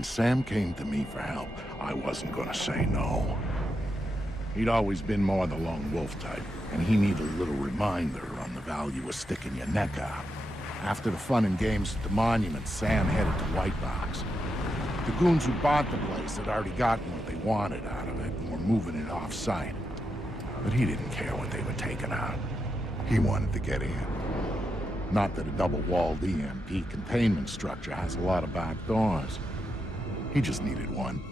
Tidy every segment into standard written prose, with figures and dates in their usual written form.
When Sam came to me for help, I wasn't gonna say no. He'd always been more the lone wolf type, and he needed a little reminder on the value of sticking your neck out. After the fun and games at the monument, Sam headed to White Box. The goons who bought the place had already gotten what they wanted out of it and were moving it off-site. But he didn't care what they were taking out. He wanted to get in. Not that a double-walled EMP containment structure has a lot of back doors. He just needed one.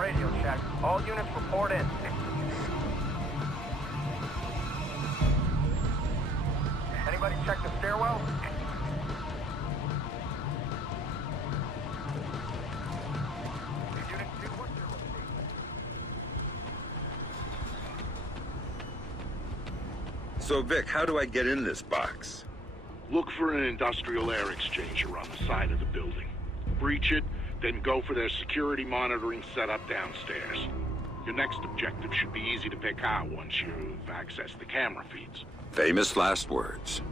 Radio check. All units report in. Anybody check the stairwell? Unit 2, what's your location? So, Vic, how do I get in this box? Look for an industrial air exchanger on the side of the building. Breach it, then go for their security monitoring setup downstairs. Your next objective should be easy to pick out once you've accessed the camera feeds. Famous last words.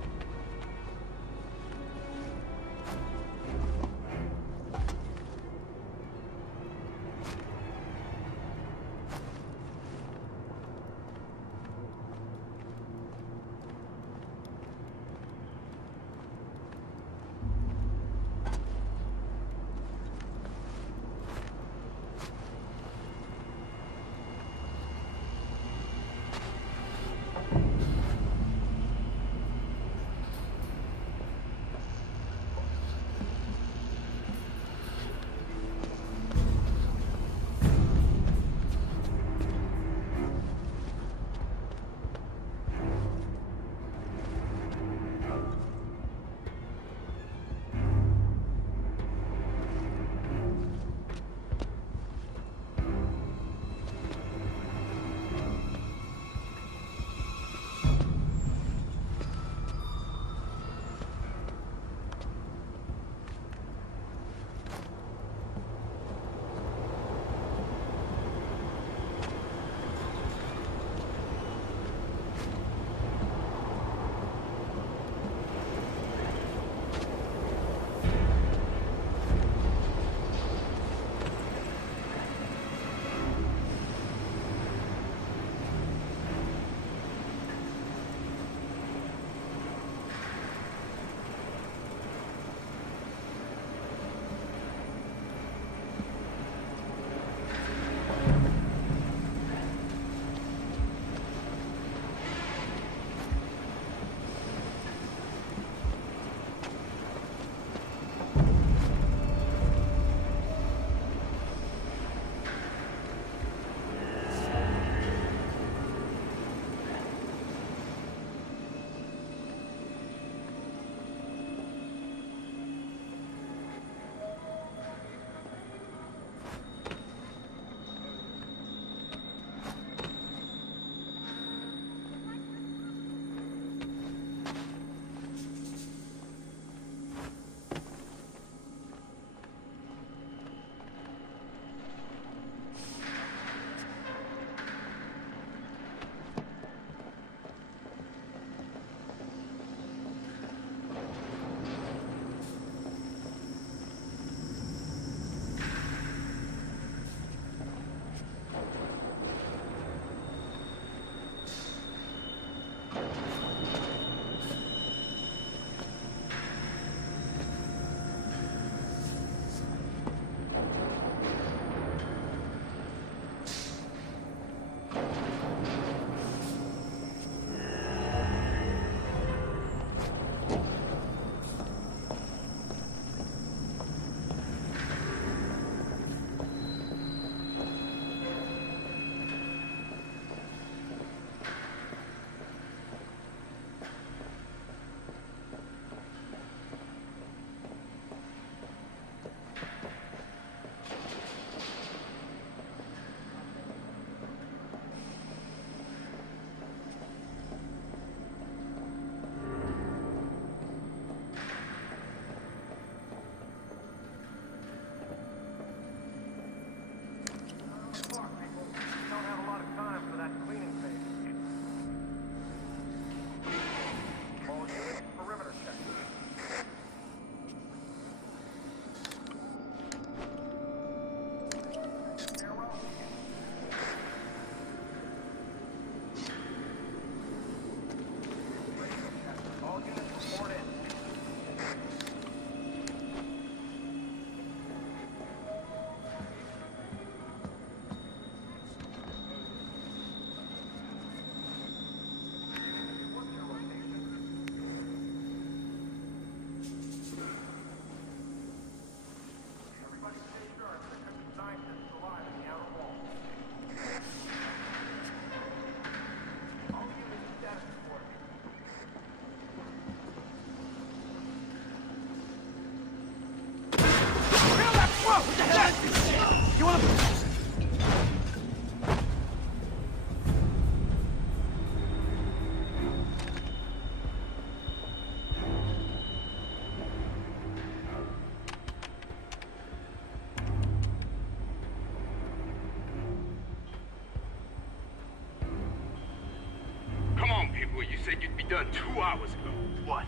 done 2 hours ago. What?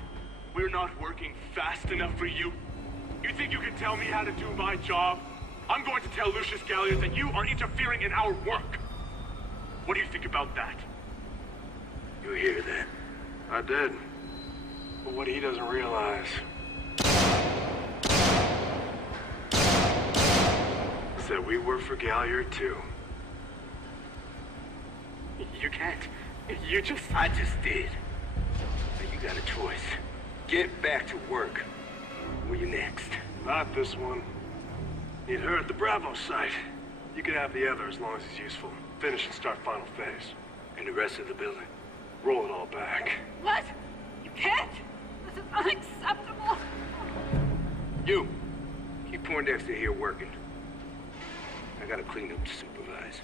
We're not working fast enough for you? You think you can tell me how to do my job? I'm going to tell Lucius Galliard that you are interfering in our work. What do you think about that? You hear that? I did. But what he doesn't realize is that we work for Galliard too. You can't. I just did. Now you got a choice. Get back to work. Where you next? Not this one. Need her at the Bravo site. You can have the other as long as it's useful. Finish and start final phase. And the rest of the building? Roll it all back. What? You can't! This is unacceptable! You! Keep Poindexter here working. I gotta clean up to supervise.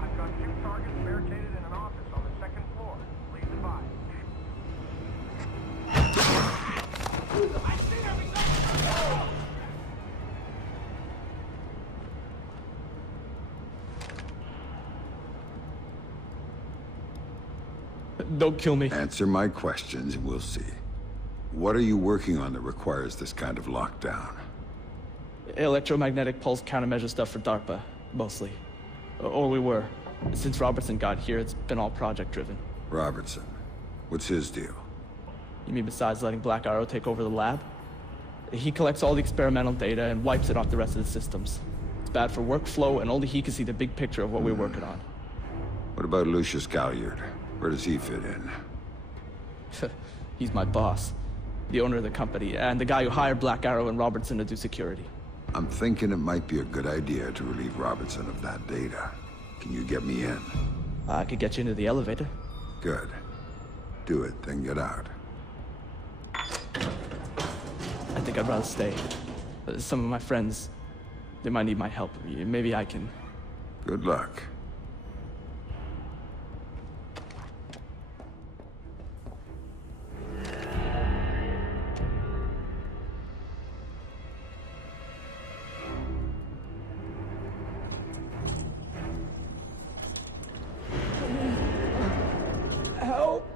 I've got 2 targets barricaded in an office on the 2nd floor. Please advise. Don't kill me. Answer my questions and we'll see. What are you working on that requires this kind of lockdown? Electromagnetic pulse countermeasure stuff for DARPA, mostly. Or we were. Since Robertson got here, it's been all project-driven. Robertson. What's his deal? You mean besides letting Black Arrow take over the lab? He collects all the experimental data and wipes it off the rest of the systems. It's bad for workflow, and only he can see the big picture of what we're working on. What about Lucius Galliard? Where does he fit in? He's my boss. The owner of the company, and the guy who hired Black Arrow and Robertson to do security. I'm thinking it might be a good idea to relieve Robertson of that data. Can you get me in? I could get you into the elevator. Good. Do it, then get out. I think I'd rather stay. Some of my friends, they might need my help. Maybe I can... Good luck. Help!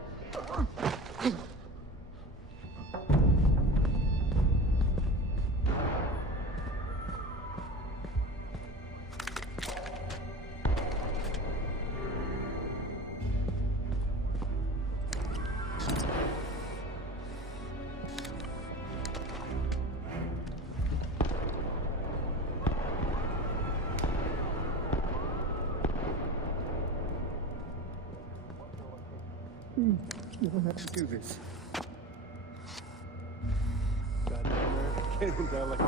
You don't have to do this. Goddamn right. Can't even die like that.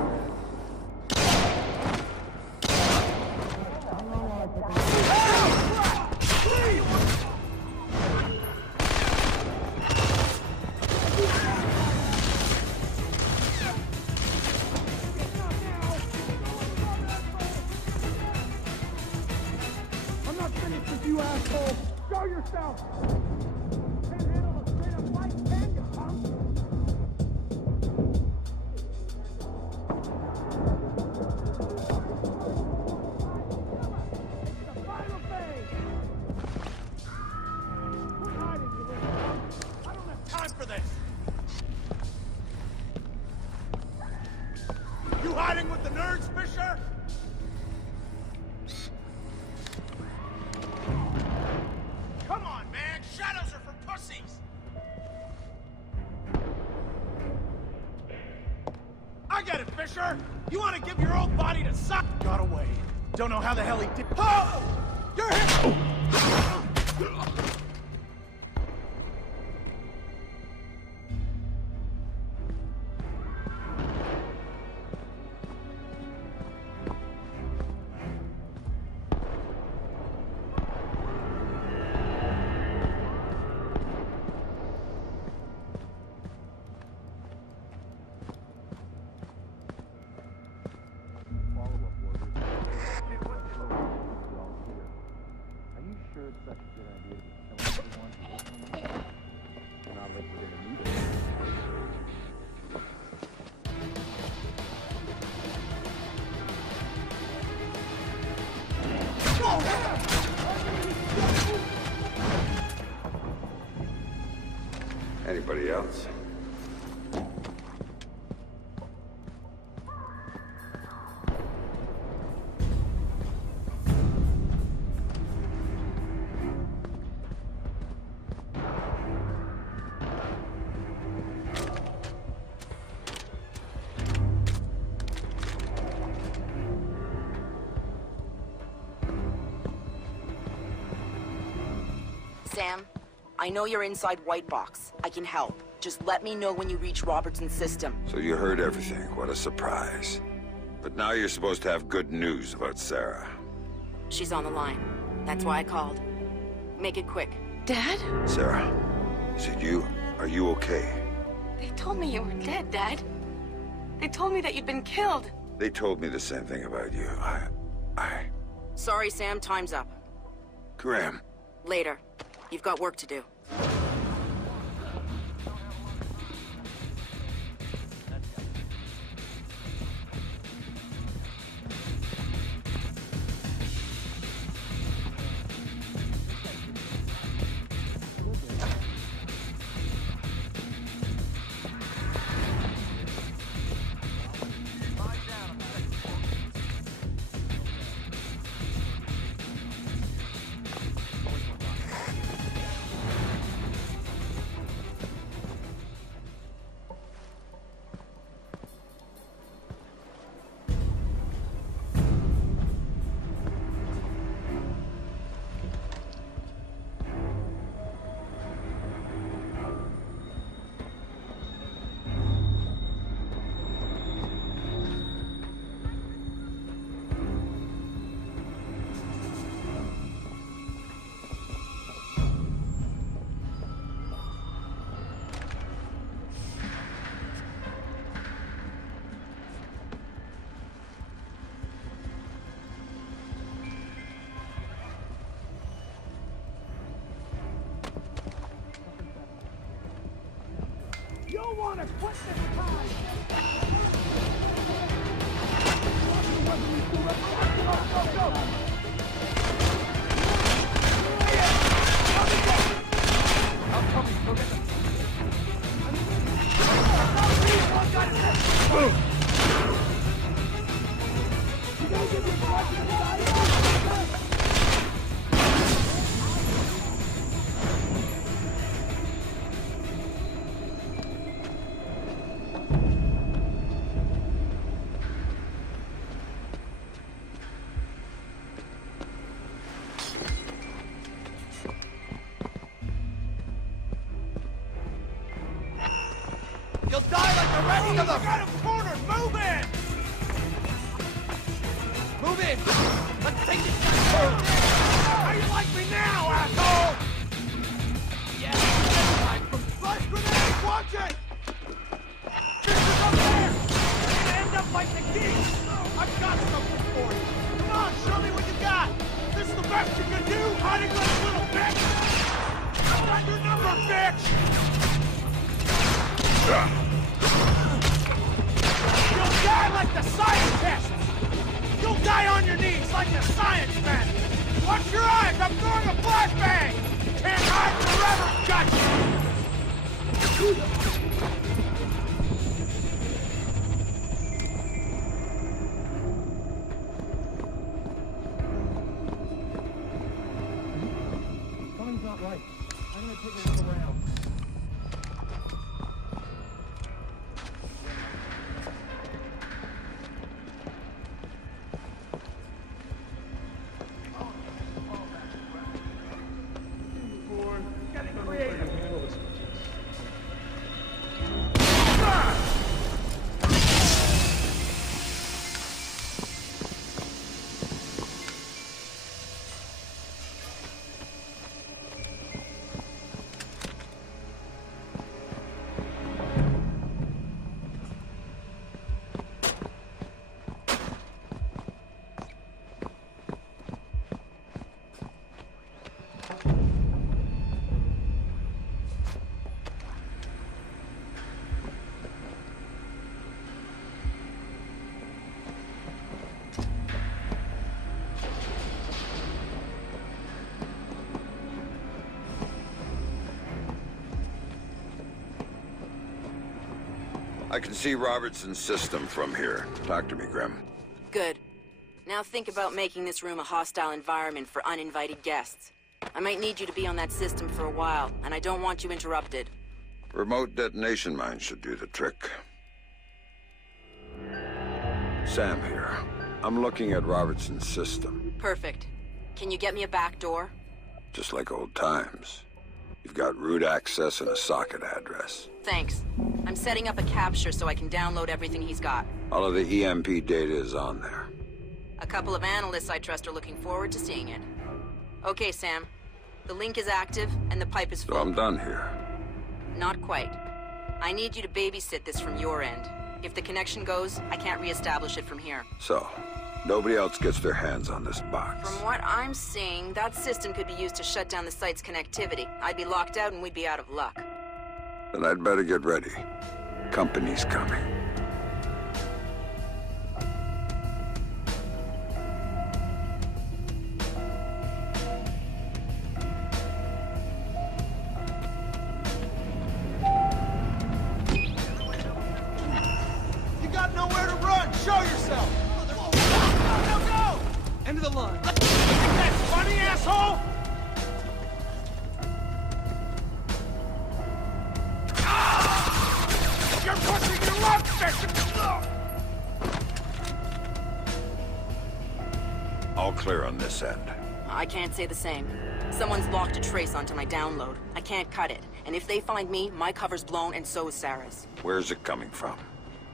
I'm not finished with you, asshole! Show yourself! Can't handle a straight up fight, can you, punk? The final phase! Quit hiding, you little punk! I don't have time for this! You hiding with the nerds, Fisher? Fisher? You want to give your old body to suck? Got away. Don't know how the hell he did. Oh! You're hit! Anybody else? Sam, I know you're inside White Box. I can help. Just let me know when you reach Robertson's system. So you heard everything. What a surprise. But now you're supposed to have good news about Sarah. She's on the line. That's why I called. Make it quick. Dad? Sarah, is it you? Are you okay? They told me you were dead, Dad. They told me that you'd been killed. They told me the same thing about you. Sorry, Sam. Time's up. Graham. Later. You've got work to do. You'll want to quit this time! Go, go, go! I'll come and go get them. You'll die like the rest of them! You got him cornered! Move in! Move in! Let's take this guy home! How you like me now, asshole? Yeah, from flash grenade! Watch it! Fisher's up there! You're gonna end up like the geese! I've got something for you! Come on, show me what you got! This is the best you can do, hiding like a little bitch! I'll got your number, bitch! You'll die like the scientists! You'll die on your knees like the science men! Watch your eyes! I'm throwing a flashbang! Can't hide forever, gotcha! Something's not right. I'm gonna take a look around. I can see Robertson's system from here. Talk to me, Grim. Good. Now think about making this room a hostile environment for uninvited guests. I might need you to be on that system for a while, and I don't want you interrupted. Remote detonation mines should do the trick. Sam here. I'm looking at Robertson's system. Perfect. Can you get me a back door? Just like old times. You've got root access and a socket address. Thanks. I'm setting up a capture so I can download everything he's got. All of the EMP data is on there. A couple of analysts I trust are looking forward to seeing it. Okay, Sam. The link is active, and the pipe is full. So I'm done here. Not quite. I need you to babysit this from your end. If the connection goes, I can't re-establish it from here. So, nobody else gets their hands on this box. From what I'm seeing, that system could be used to shut down the site's connectivity. I'd be locked out and we'd be out of luck. Then I'd better get ready. Company's coming. You got nowhere to run! Show yourself! Go, go! End of the line. That's funny, asshole! You're pushing your luck, Bishop! All clear on this end. I can't say the same. Someone's locked a trace onto my download. I can't cut it. And if they find me, my cover's blown and so is Sarah's. Where's it coming from?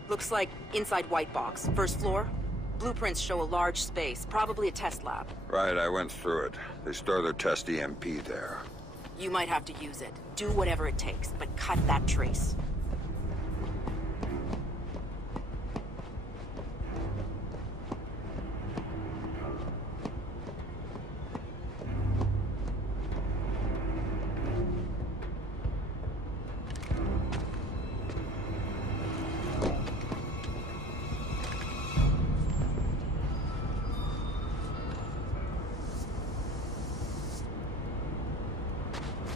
Looks like inside White Box, first floor. Blueprints show a large space, probably a test lab. Right, I went through it. They store their test EMP there. You might have to use it. Do whatever it takes, but cut that trace.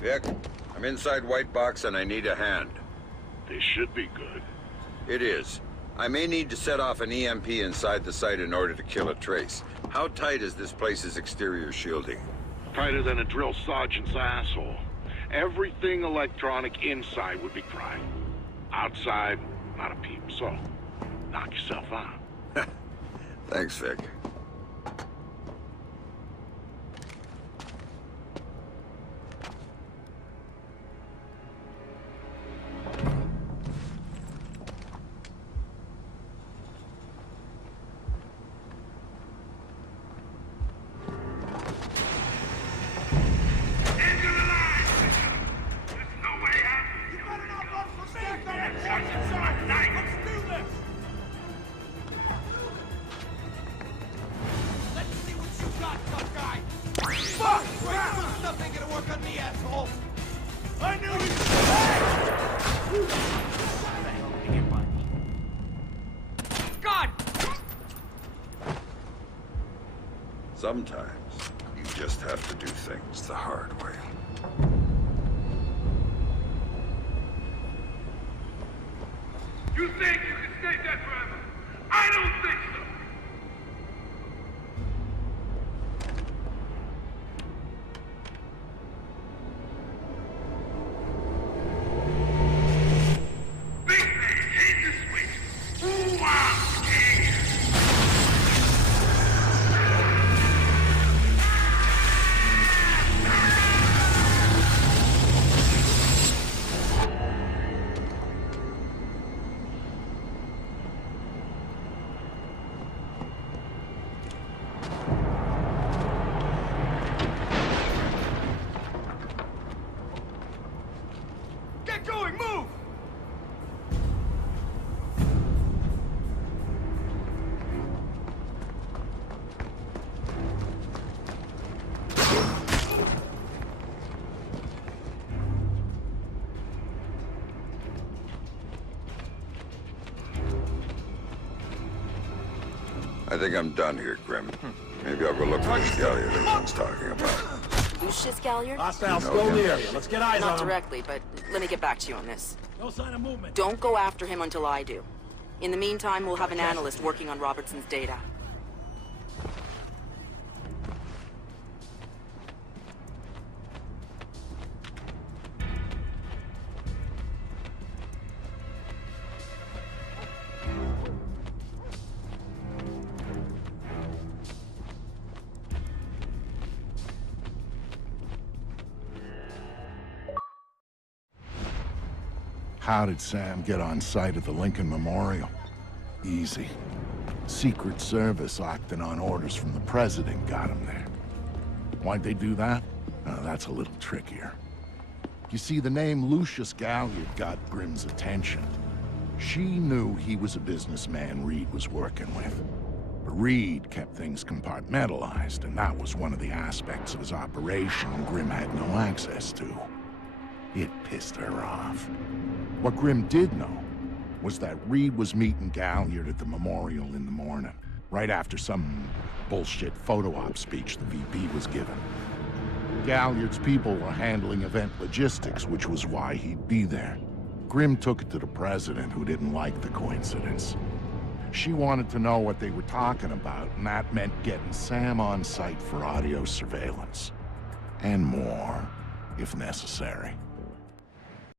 Vic, I'm inside White Box and I need a hand. This should be good. It is. I may need to set off an EMP inside the site in order to kill a trace. How tight is this place's exterior shielding? Tighter than a drill sergeant's asshole. Everything electronic inside would be fried. Outside, not a peep. So, knock yourself out. Thanks, Vic. Sometimes, you just have to do things the hard way. You think you can stay dead forever? I don't think so! Big man, hit the switch! Ooh, I'm scared! Get going, move! I think I'm done here, Grim. Maybe I'll go look for this galleon everyone's talking about. Lucius Galliard? Hostiles You know still in him. the area. Let's get eyes on Not them. directly, but let me get back to you on this. No sign of movement. Don't go after him until I do. In the meantime, we'll have an analyst working on Robertson's data. How did Sam get on site at the Lincoln Memorial? Easy. Secret Service acting on orders from the President got him there. Why'd they do that? That's a little trickier. You see, the name Lucius Galliard got Grimm's attention. She knew he was a businessman Reed was working with. But Reed kept things compartmentalized, and that was one of the aspects of his operation Grimm had no access to. It pissed her off. What Grimm did know was that Reed was meeting Galliard at the memorial in the morning, right after some bullshit photo op speech the VP was giving. Galliard's people were handling event logistics, which was why he'd be there. Grimm took it to the President, who didn't like the coincidence. She wanted to know what they were talking about, and that meant getting Sam on site for audio surveillance. And more, if necessary.